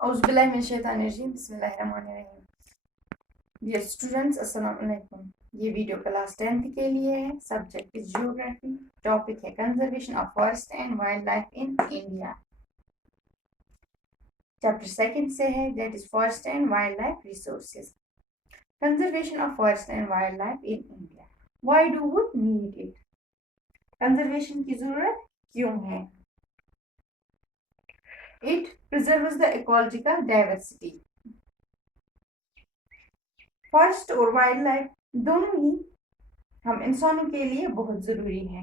औज़ुबिल्लाहिमिनश्शैतानिर्रजीम बिस्मिल्लाहिर्रहमानिर्रहीम। Dear students, अस्सलाम वालेकुम। ये वीडियो क्लास 10th के लिए है। Subject is geography. टॉपिक है conservation of forest and wildlife in India. Chapter second से है, that is forest and wildlife resources. Conservation of forest and wildlife in India. Why do we need it? Conservation की जरूरत क्यों है? It preserves the ecological diversity. Forest और wildlife दोनों ही हम इंसानों के लिए बहुत ज़रूरी है।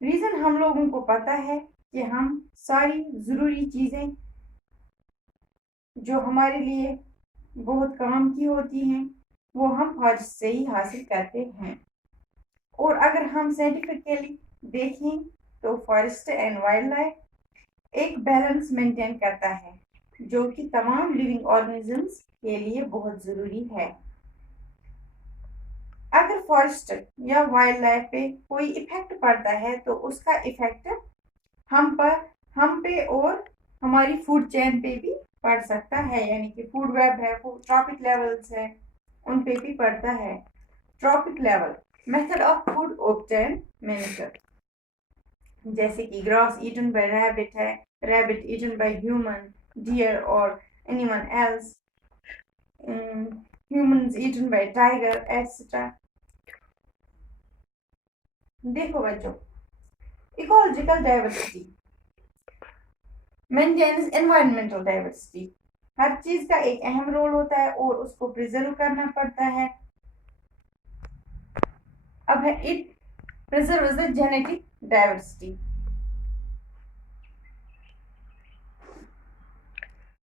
रीज़न हम लोगों को पता है कि हम सारी ज़रूरी चीज़ें जो हमारे लिए बहुत काम की होती हैं वो हम फॉरेस्ट से ही हासिल करते हैं। और अगर हम साइंटिफिकली देखें तो फॉरेस्ट एंड वाइल्ड लाइफ एक बैलेंस मेंटेन करता है जो कि तमाम लिविंग ऑर्गेनिजम्स के लिए बहुत ज़रूरी है। अगर फॉरेस्ट या वाइल्ड लाइफ पे कोई इफेक्ट पड़ता है तो उसका इफेक्ट हम पे और हमारी फूड चेन पे भी पड़ सकता है, यानी कि फूड वेब है, ट्रॉपिक लेवल्स है, उन पे भी पड़ता है। Trophic level method of food obtain major, जैसे कि ग्रास ईटन बाय रैबिट है, rabbit eaten by human, deer और anyone else, humans eaten by tiger etcetera. देखो बच्चों, ecological diversity maintains environmental diversity. हर चीज का एक अहम रोल होता है और उसको प्रिजर्व करना पड़ता है। अब है it preserves the genetic diversity.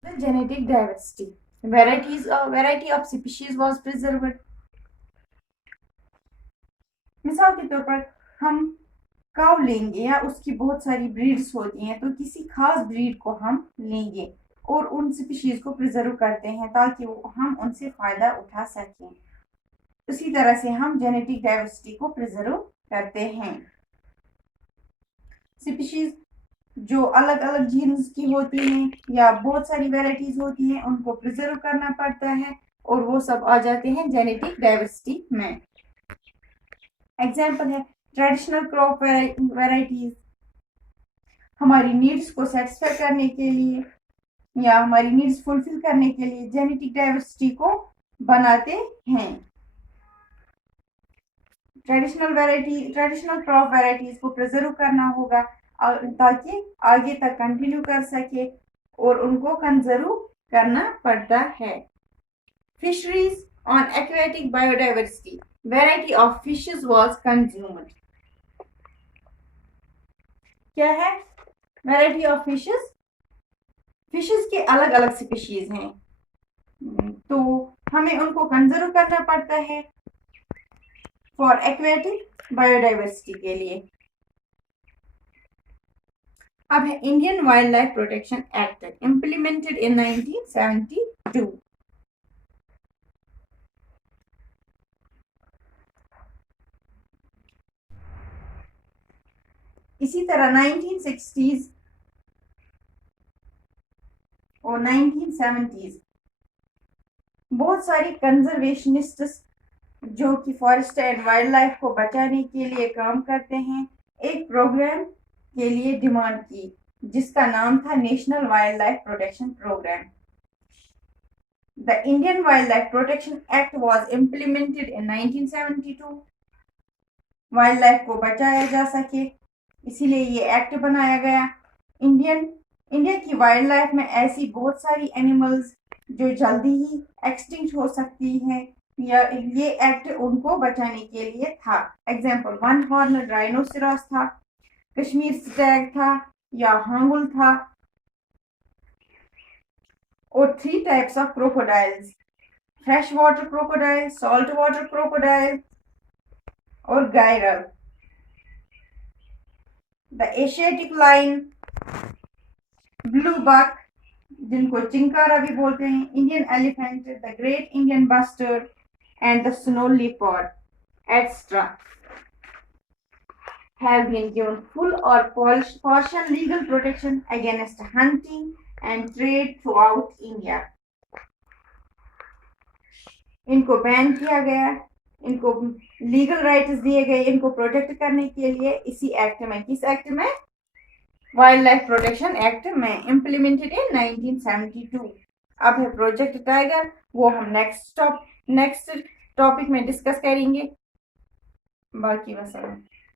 The genetic diversity, variety of species was preserved। मिसाल के तौर पर हम काव लेंगे या उसकी बहुत सारी ब्रीड्स होती हैं, तो किसी खास ब्रीड को हम लेंगे और उन स्पीशीज को प्रिजर्व करते हैं ताकि हम उनसे फायदा उठा सकें। उसी तरह से हम जेनेटिक डाइवर्सिटी को प्रिजर्व करते हैं। स्पीशीज जो अलग अलग जीन्स की होती हैं या बहुत सारी वेराइटीज होती हैं उनको प्रिजर्व करना पड़ता है और वो सब आ जाते हैं जेनेटिक डाइवर्सिटी में। एग्जाम्पल है ट्रेडिशनल क्रॉप वेराइटीज, हमारी नीड्स को सेटिस्फाई करने के लिए या हमारी नीड्स फुलफिल करने के लिए जेनेटिक डाइवर्सिटी को बनाते हैं। ट्रेडिशनल क्रॉप वेराइटीज को प्रिजर्व करना होगा ताकि आगे तक कंटिन्यू कर सके और उनको कंजर्व करना पड़ता है। Fisheries on aquatic biodiversity, variety of fishes was consumed. क्या है वेराइटी ऑफ फिशेस? फिशेस के अलग अलग स्पीशीज हैं, तो हमें उनको कंजर्व करना पड़ता है फॉर एक्वेटिक बायोडाइवर्सिटी के लिए। अब है Indian wildlife protection act, implemented in 1972। इसी तरह 1960s और 1970s बहुत सारी कंजर्वेशनिस्ट्स जो कि फॉरेस्ट एंड वाइल्ड लाइफ को बचाने के लिए काम करते हैं, एक प्रोग्राम के लिए डिमांड की जिसका नाम था national wildlife protection program. The Indian wildlife protection act was implemented in 1972। Wildlife को बचाया जा सके इसीलिए ये एक्ट बनाया गया। इंडिया की वाइल्ड लाइफ में ऐसी बहुत सारी एनिमल्स जो जल्दी ही एक्सटिंक्ट हो सकती हैं या ये एक्ट उनको बचाने के लिए था। एग्जाम्पल वन हॉर्न राइनोसेरॉस था, कश्मीर स्टैग था या हांगुल था, और 3 types of crocodiles, fresh water crocodile, salt water crocodile और गायरल। द एशियाटिक लाइन, ब्लू बक जिनको चिंकारा भी बोलते हैं, Indian elephant, the great Indian bustard and the snow leopard, etc. have been given full or partial legal protection against hunting and trade throughout India. इनको ban किया गया, इनको legal rights दिए गए इनको प्रोटेक्ट करने के लिए इसी एक्ट में, किस एक्ट में? वाइल्ड लाइफ प्रोटेक्शन एक्ट में, इम्प्लीमेंटेड इन 1972। अब है प्रोजेक्ट टाइगर, वो हम नेक्स्ट टॉपिक में डिस्कस करेंगे। बाकी वसल्लम।